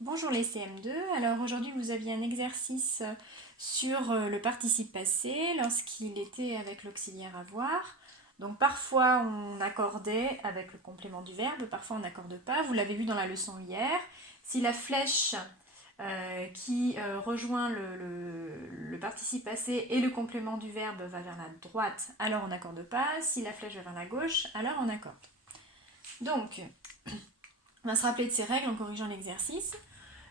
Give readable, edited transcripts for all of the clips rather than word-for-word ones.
Bonjour les CM2, alors aujourd'hui vous aviez un exercice sur le participe passé lorsqu'il était avec l'auxiliaire avoir. Donc parfois on accordait avec le complément du verbe, parfois on n'accorde pas, vous l'avez vu dans la leçon hier. Si la flèche qui rejoint le participe passé et le complément du verbe va vers la droite, alors on n'accorde pas. Si la flèche va vers la gauche, alors on accorde. Donc on va se rappeler de ces règles en corrigeant l'exercice.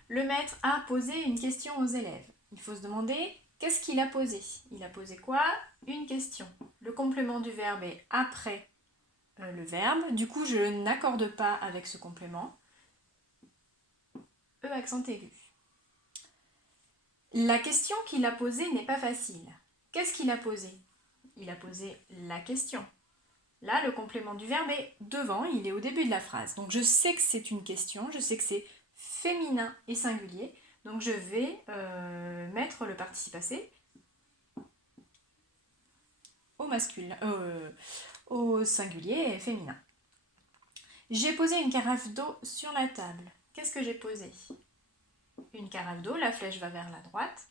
Le maître a posé une question aux élèves. Il faut se demander qu'est-ce qu'il a posé. Il a posé quoi? Une question. Le complément du verbe est après le verbe. Du coup, je n'accorde pas avec ce complément. E accent aigu. La question qu'il a posée n'est pas facile. Qu'est-ce qu'il a posé? Il a posé la question. Là, le complément du verbe est devant, il est au début de la phrase. Donc je sais que c'est une question, je sais que c'est féminin et singulier. Donc je vais mettre le participe passé au masculin, au singulier et féminin. J'ai posé une carafe d'eau sur la table. Qu'est-ce que j'ai posé? Une carafe d'eau, la flèche va vers la droite.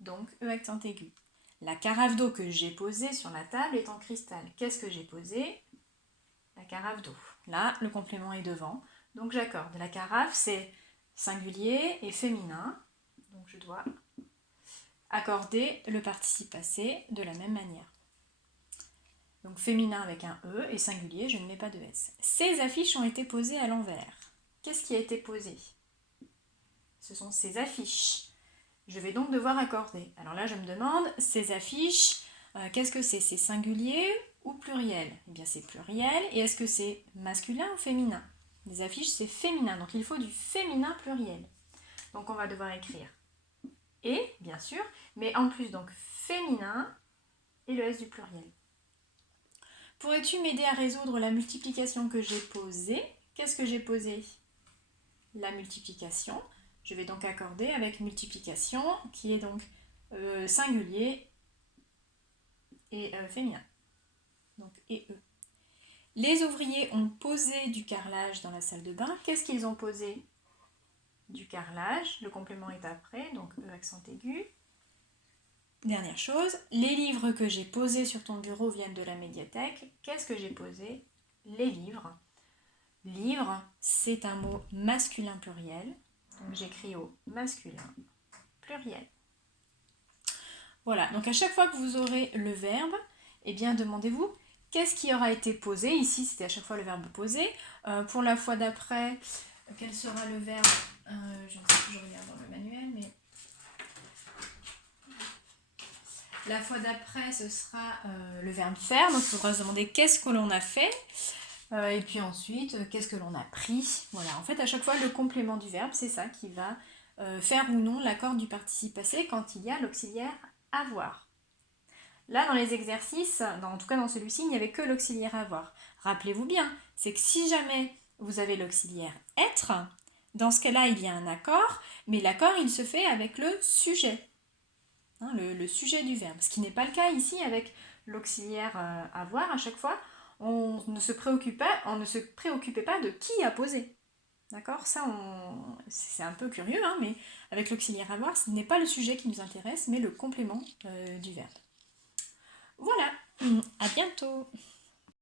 Donc E accent aigu. La carafe d'eau que j'ai posée sur la table est en cristal. Qu'est-ce que j'ai posé? La carafe d'eau. Là, le complément est devant. Donc j'accorde. La carafe, c'est singulier et féminin. Donc je dois accorder le participe passé de la même manière. Donc féminin avec un E et singulier, je ne mets pas de S. Ces affiches ont été posées à l'envers. Qu'est-ce qui a été posé? Ce sont ces affiches. Je vais donc devoir accorder. Alors là, je me demande, ces affiches, qu'est-ce que c'est? C'est singulier ou pluriel? Eh bien, c'est pluriel. Et est-ce que c'est masculin ou féminin? Les affiches, c'est féminin. Donc, il faut du féminin pluriel. Donc, on va devoir écrire et, bien sûr, mais en plus, donc, féminin et le S du pluriel. Pourrais-tu m'aider à résoudre la multiplication que j'ai posée? Qu'est-ce que j'ai posé? La multiplication. Je vais donc accorder avec multiplication qui est donc singulier et féminin. Donc et E. Les ouvriers ont posé du carrelage dans la salle de bain. Qu'est-ce qu'ils ont posé? Du carrelage. Le complément est après, donc E accent aigu. Dernière chose, les livres que j'ai posés sur ton bureau viennent de la médiathèque. Qu'est-ce que j'ai posé? Les livres. Livre, c'est un mot masculin pluriel. Donc j'écris au masculin pluriel. Voilà, donc à chaque fois que vous aurez le verbe, eh bien demandez-vous qu'est-ce qui aura été posé. Ici, c'était à chaque fois le verbe posé. Pour la fois d'après, quel sera le verbe? Je regarde dans le manuel, mais la fois d'après, ce sera le verbe faire. Donc il faudra se demander qu'est-ce que l'on a fait. Et puis ensuite, qu'est-ce que l'on a pris? Voilà, en fait, à chaque fois, le complément du verbe, c'est ça qui va faire ou non l'accord du participe passé quand il y a l'auxiliaire avoir. Là, dans les exercices, en tout cas dans celui-ci, il n'y avait que l'auxiliaire avoir. Rappelez-vous bien, c'est que si jamais vous avez l'auxiliaire être, dans ce cas-là, il y a un accord, mais l'accord, il se fait avec le sujet, hein, le sujet du verbe. Ce qui n'est pas le cas ici avec l'auxiliaire avoir. À chaque fois, on ne se préoccupait pas de qui a posé. D'accord? Ça, c'est un peu curieux, hein, mais avec l'auxiliaire avoir, ce n'est pas le sujet qui nous intéresse, mais le complément du verbe. Voilà, à bientôt!